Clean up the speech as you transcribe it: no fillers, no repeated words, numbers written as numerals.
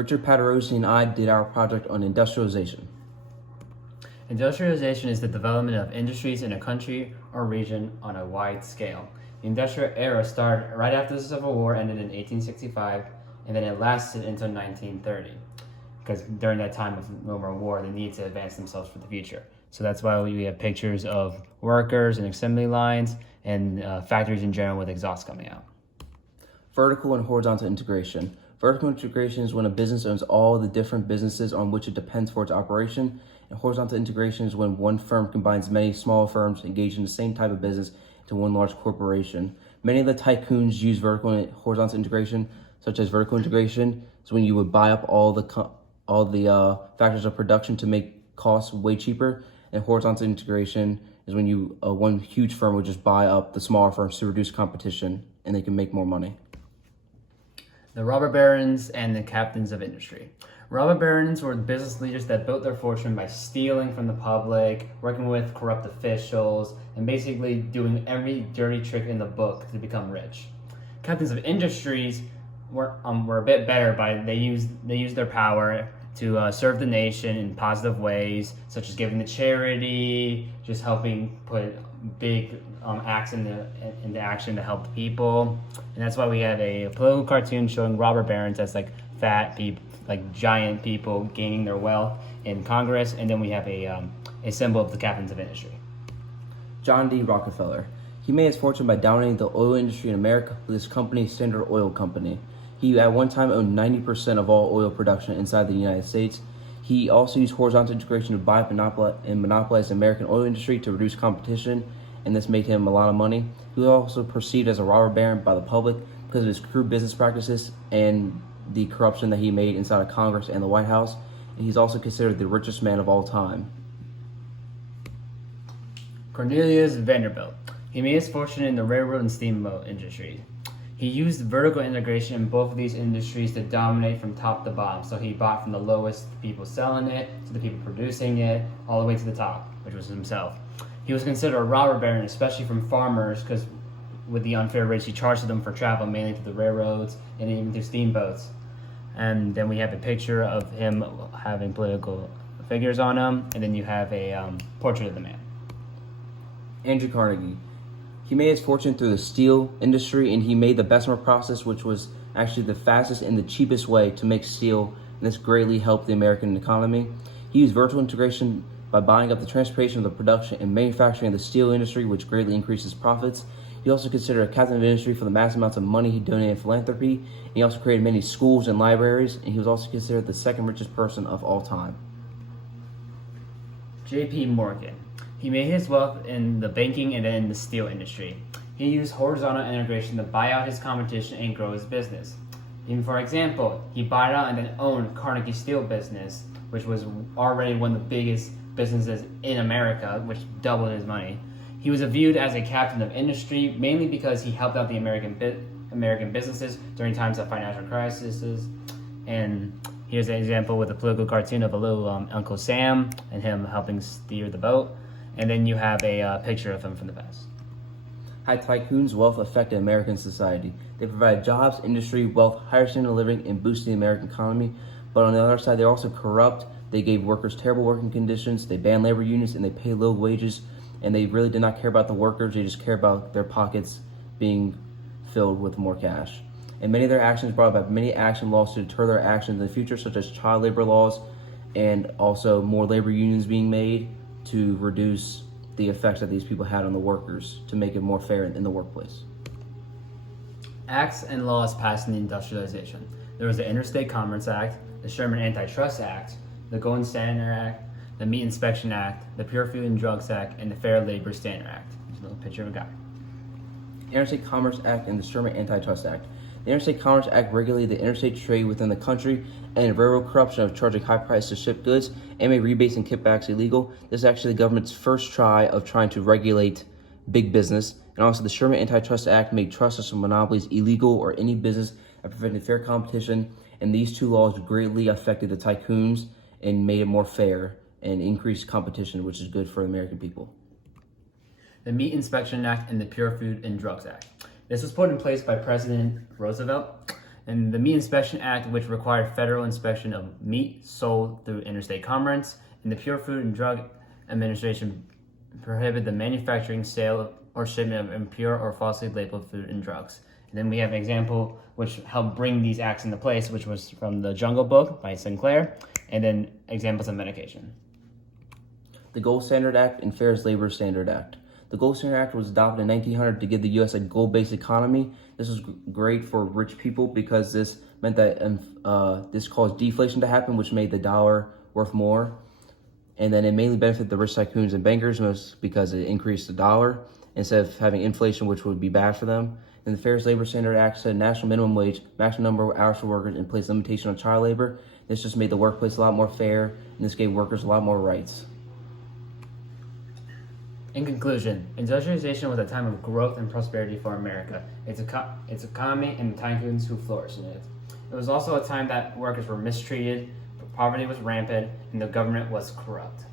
Richard Paderossi and I did our project on industrialization. Industrialization is the development of industries in a country or region on a wide scale. The industrial era started right after the Civil War, ended in 1865, and then it lasted until 1930. Because during that time of no more war, they need to advance themselves for the future. So that's why we have pictures of workers and assembly lines and factories in general with exhaust coming out. Vertical and horizontal integration. Vertical integration is when a business owns all the different businesses on which it depends for its operation. And horizontal integration is when one firm combines many small firms engaged in the same type of business into one large corporation. Many of the tycoons use vertical and horizontal integration, such as vertical integration is when you would buy up all the factors of production to make costs way cheaper. And horizontal integration is when one huge firm would just buy up the smaller firms to reduce competition and they can make more money. The robber barons and the captains of industry. Robber barons were business leaders that built their fortune by stealing from the public, working with corrupt officials, and basically doing every dirty trick in the book to become rich. Captains of industries were a bit better they used their power to serve the nation in positive ways, such as giving to charity, just helping put big acts into action to help the people. And that's why we have a political cartoon showing robber barons as like fat people, like giant people gaining their wealth in Congress, and then we have a symbol of the captains of industry. John D. Rockefeller. He made his fortune by dominating the oil industry in America with his company, Standard Oil Company. He at one time owned 90% of all oil production inside the United States. He also used horizontal integration to buy up and monopolize the American oil industry to reduce competition, and this made him a lot of money. He was also perceived as a robber baron by the public because of his crude business practices and the corruption that he made inside of Congress and the White House. And he's also considered the richest man of all time. Cornelius Vanderbilt. He made his fortune in the railroad and steamboat industry. He used vertical integration in both of these industries to dominate from top to bottom. So he bought from the lowest people selling it to the people producing it, all the way to the top, which was himself. He was considered a robber baron, especially from farmers, because with the unfair rates he charged them for travel, mainly to the railroads and even to steamboats. And then we have a picture of him having political figures on him, and then you have a portrait of the man. Andrew Carnegie. He made his fortune through the steel industry, and he made the Bessemer process, which was actually the fastest and the cheapest way to make steel, and this greatly helped the American economy. He used vertical integration by buying up the transportation of the production and manufacturing of the steel industry, which greatly increased his profits. He also considered a captain of industry for the massive amounts of money he donated in philanthropy, and he also created many schools and libraries, and he was also considered the second richest person of all time. J.P. Morgan. He made his wealth in the banking and then in the steel industry. He used horizontal integration to buy out his competition and grow his business. Even for example, he bought out and then owned Carnegie Steel business, which was already one of the biggest businesses in America, which doubled his money. He was viewed as a captain of industry, mainly because he helped out the American businesses during times of financial crises. And here's an example with a political cartoon of a little Uncle Sam and him helping steer the boat. And then you have a picture of him from the past. How tycoons' wealth affected American society. They provided jobs, industry, wealth, higher standard of living, and boosted the American economy. But on the other side, they're also corrupt. They gave workers terrible working conditions. They banned labor unions, and they paid low wages. And they really did not care about the workers. They just cared about their pockets being filled with more cash. And many of their actions brought about many action laws to deter their actions in the future, such as child labor laws, and also more labor unions being made to reduce the effects that these people had on the workers to make it more fair in the workplace. Acts and laws passed in the industrialization. There was the Interstate Commerce Act, the Sherman Antitrust Act, the Golden Standard Act, the Meat Inspection Act, the Pure Food and Drugs Act, and the Fair Labor Standard Act. There's a little picture of a guy. Interstate Commerce Act and the Sherman Antitrust Act. The Interstate Commerce Act regulated the interstate trade within the country and railroad corruption of charging high prices to ship goods and made rebates and kickbacks illegal. This is actually the government's first try of trying to regulate big business. And also the Sherman Antitrust Act made trusts and monopolies illegal or any business that prevented fair competition. And these two laws greatly affected the tycoons and made it more fair and increased competition, which is good for the American people. The Meat Inspection Act and the Pure Food and Drugs Act. This was put in place by President Roosevelt, and the Meat Inspection Act, which required federal inspection of meat sold through interstate commerce, and the Pure Food and Drug Administration prohibited the manufacturing, sale, or shipment of impure or falsely labeled food and drugs. And then we have an example which helped bring these acts into place, which was from the Jungle Book by Sinclair, and then examples of medication. The Gold Standard Act and Fair Labor Standard Act. The Gold Standard Act was adopted in 1900 to give the U.S. a gold-based economy. This was great for rich people because this meant that this caused deflation to happen, which made the dollar worth more. And then it mainly benefited the rich tycoons and bankers most because it increased the dollar instead of having inflation, which would be bad for them. And the Fair Labor Standard Act set a national minimum wage, maximum number of hours for workers, and placed limitation on child labor. This just made the workplace a lot more fair, and this gave workers a lot more rights. In conclusion, industrialization was a time of growth and prosperity for America, its economy, and the tycoons who flourished in it. It was also a time that workers were mistreated, poverty was rampant, and the government was corrupt.